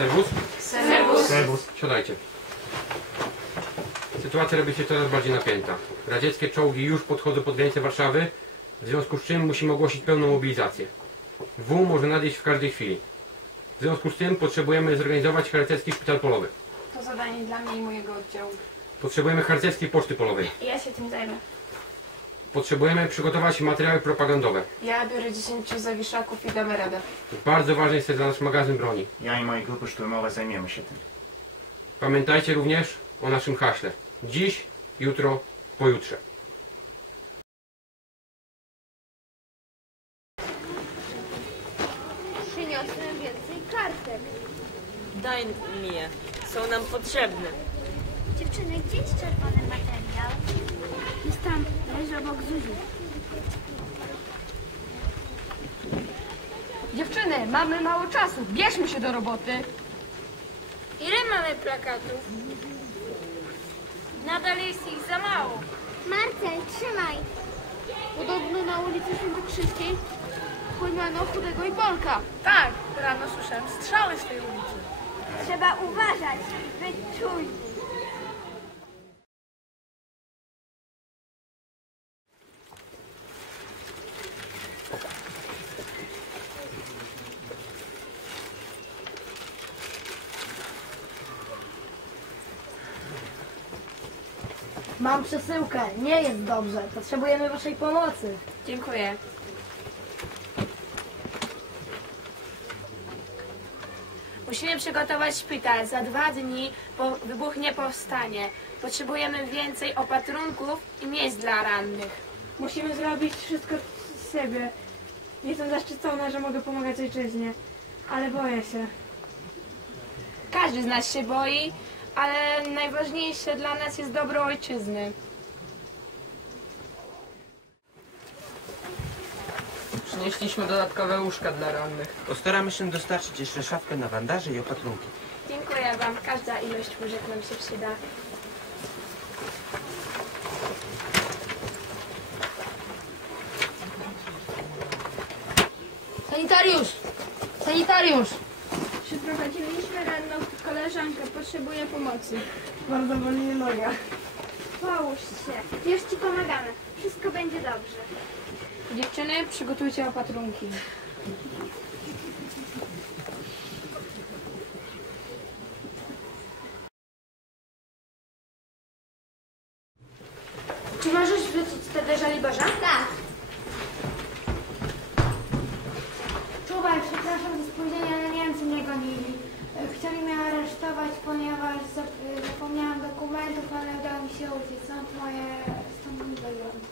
Serwus? Serwus. Serwus. Siadajcie. Sytuacja robi się coraz bardziej napięta. Radzieckie czołgi już podchodzą pod granice Warszawy, w związku z czym musimy ogłosić pełną mobilizację. W może nadejść w każdej chwili. W związku z tym potrzebujemy zorganizować harcerski szpital polowy. To zadanie dla mnie i mojego oddziału. Potrzebujemy harcerskiej poczty polowej. Ja się tym zajmę. Potrzebujemy przygotować materiały propagandowe. Ja biorę 10 zawiszaków i damy radę. Bardzo ważny jest dla nas magazyn broni. Ja i moje grupy szturmowe zajmiemy się tym. Pamiętajcie również o naszym haśle. Dziś, jutro, pojutrze. Przyniosłem więcej kartek. Daj mi je. Są nam potrzebne. Dziewczyny, gdzie jest czerwony materiał? Jest tam, leży obok Zuzi. Dziewczyny, mamy mało czasu. Bierzmy się do roboty. Ile mamy plakatów? Nadal jest ich za mało. Marcel, trzymaj. Podobno na ulicy Świętokrzyskiej pojmano chudego i Polka. Tak, rano słyszałem strzały z tej ulicy. Trzeba uważać, być czujny. Mam przesyłkę. Nie jest dobrze. Potrzebujemy waszej pomocy. Dziękuję. Musimy przygotować szpital. Za dwa dni po wybuchnie powstanie. Potrzebujemy więcej opatrunków i miejsc dla rannych. Musimy zrobić wszystko z siebie. Jestem zaszczycona, że mogę pomagać ojczyźnie, ale boję się. Każdy z nas się boi, ale najważniejsze dla nas jest dobro ojczyzny. Przynieśliśmy dodatkowe łóżka dla rannych. Postaramy się dostarczyć jeszcze szafkę na bandaże i opatrunki. Dziękuję Wam. Każda ilość łóżek nam się przyda. Sanitariusz! Sanitariusz! Przyprowadziliśmy ranną koleżankę, potrzebuje pomocy. Bardzo boli mnie noga. Połóż się. Już ci pomagamy. Wszystko będzie dobrze. Dziewczyny, przygotujcie opatrunki. Czy możesz wrzucić to do żoliborza? Tak. Czuwaj, przepraszam za spóźnienie, ale Niemcy mnie gonili. E, Chcieli mnie aresztować, ponieważ e, zapomniałam dokumentów, ale udało mi się uciec. Stąd moje, stąd mój wygląd.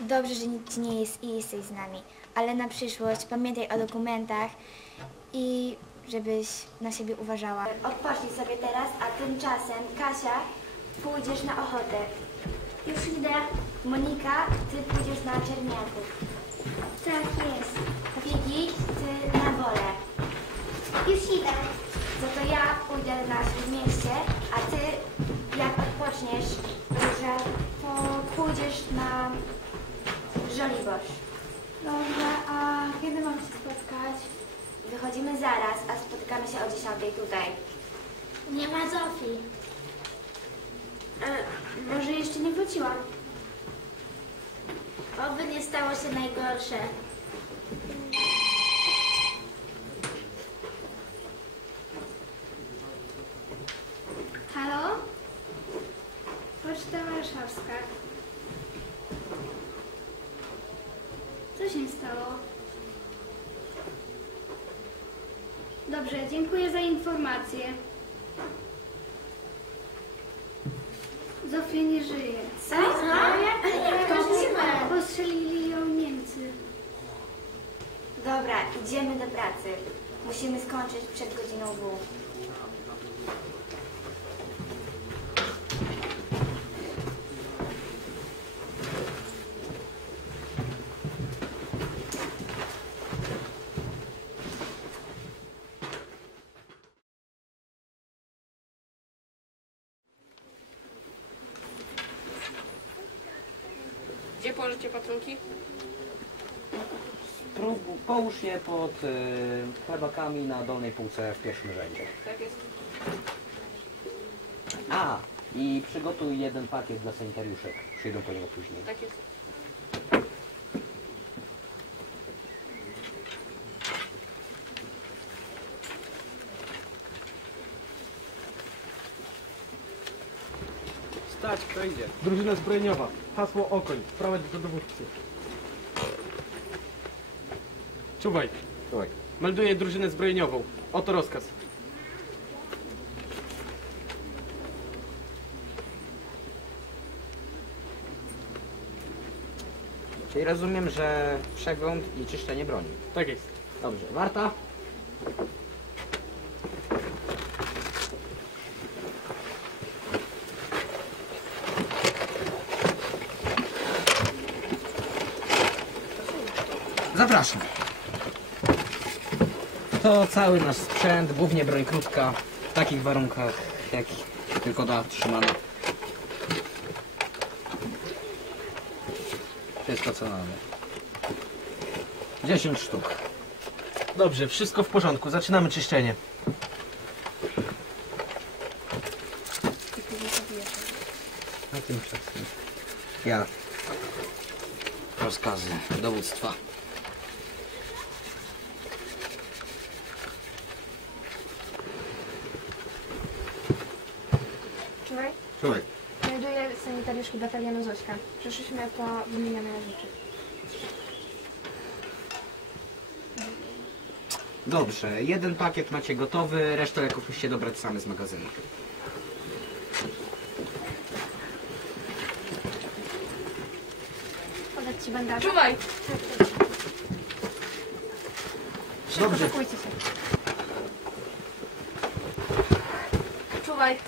Dobrze, że nic ci nie jest i jesteś z nami, ale na przyszłość pamiętaj o dokumentach i żebyś na siebie uważała. Odpocznij sobie teraz, a tymczasem Kasia, pójdziesz na ochotę. Już idę. Monika, ty pójdziesz na czerniaków. Tak jest. Wiki, ty na wolę. Już idę. Za to ja pójdę na śródmieście, a ty jak odpoczniesz, że to pójdziesz na Żoliborz. Dobrze, a kiedy mam się spotkać? Wychodzimy zaraz, a spotykamy się o 10 tutaj. Nie ma Zofii. E, może jeszcze nie wróciłam. Oby nie stało się najgorsze. Co się stało? Dobrze, dziękuję za informację. Zofia nie żyje. Co? To postrzelili ją Niemcy. Dobra, idziemy do pracy. Musimy skończyć przed godziną W. Gdzie położycie opatrunki? prób, połóż je pod y, chlebakami na dolnej półce w pierwszym rzędzie. Tak jest. A, i przygotuj jeden pakiet dla sanitariuszek. Przyjdą po niego później. Tak jest. Stać, kto idzie? Drużyna zbrojeniowa. Hasło okoń. Prowadź do dowódcy. Czuwaj. Czuwaj. Melduję drużynę zbrojeniową. Oto rozkaz. Czyli rozumiem, że przegląd i czyszczenie broni. Tak jest. Dobrze. Warta? Zapraszam. To cały nasz sprzęt, głównie broń krótka, w takich warunkach, jakich tylko da trzymana. Wszystko co mamy. 10 sztuk. Dobrze, wszystko w porządku. Zaczynamy czyszczenie. Na tym czasem. Ja. Rozkazy dowództwa. Człowiek. Znajduję sanitariuszki batalionu Zośka. Przyszliśmy po wymienione rzeczy. Dobrze, jeden pakiet macie gotowy, resztę leków musicie dobrać same z magazynu. Podać ci bandaże. Czuwaj! Szybko Dobrze. pakujcie się. Czuwaj!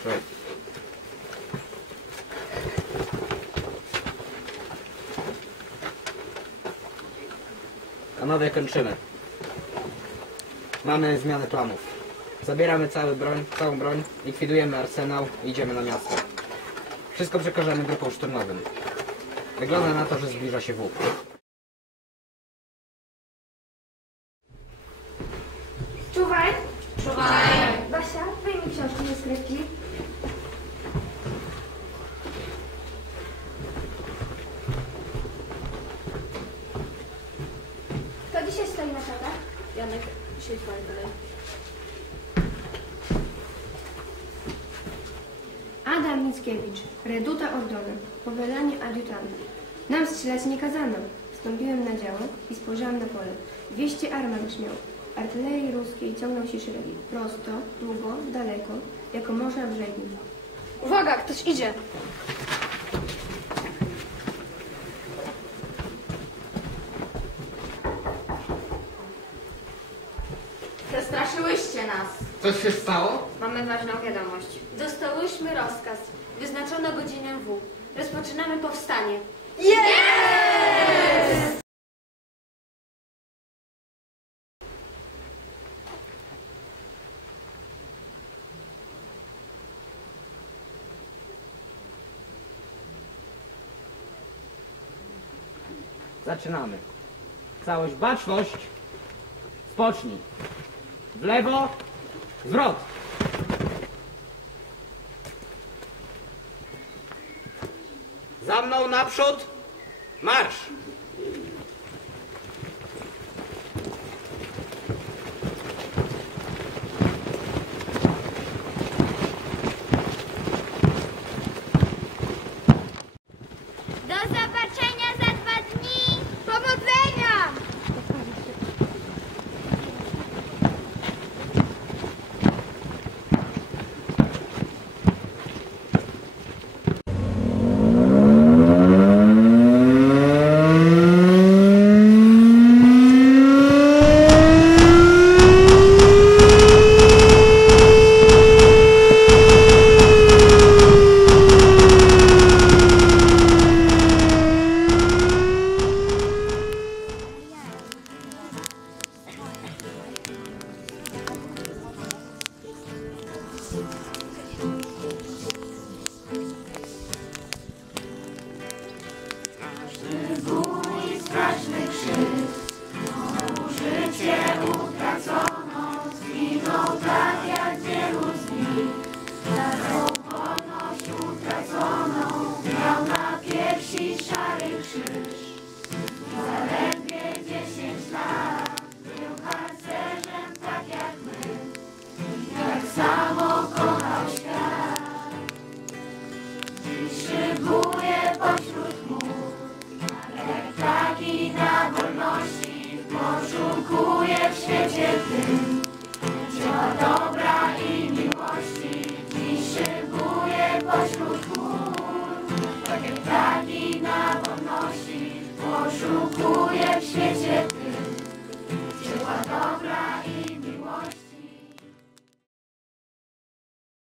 Panowie, kończymy. Mamy zmianę planów. Zabieramy cały broń, całą broń, likwidujemy arsenał i idziemy na miasto. Wszystko przekażemy grupom szturmowym. Wygląda na to, że zbliża się WUP. Stoi na szatach? Janek, siedź pan dalej. Adam Mickiewicz, reduta ordonu, powielanie adiutanta. Nam strzelać nie kazano. Wstąpiłem na działo i spojrzałem na pole. 200 armat brzmiał. Artylerii ruskiej ciągnął się szeregi. Prosto, długo, daleko, jako można brzegi. Uwaga, ktoś idzie! Przestraszyłyście nas. Coś się stało? Mamy ważną wiadomość. Dostałyśmy rozkaz. Wyznaczono godzinę W. Rozpoczynamy powstanie. Zaczynamy. Całość, baczność. Spocznij. W lewo, zwrot. Za mną naprzód, marsz. szurkuje w świecie tym, dzieła dobra i miłości dziś szybuje pośród chmur. Tak jak ptaki na wolności, poszukuje w świecie tym.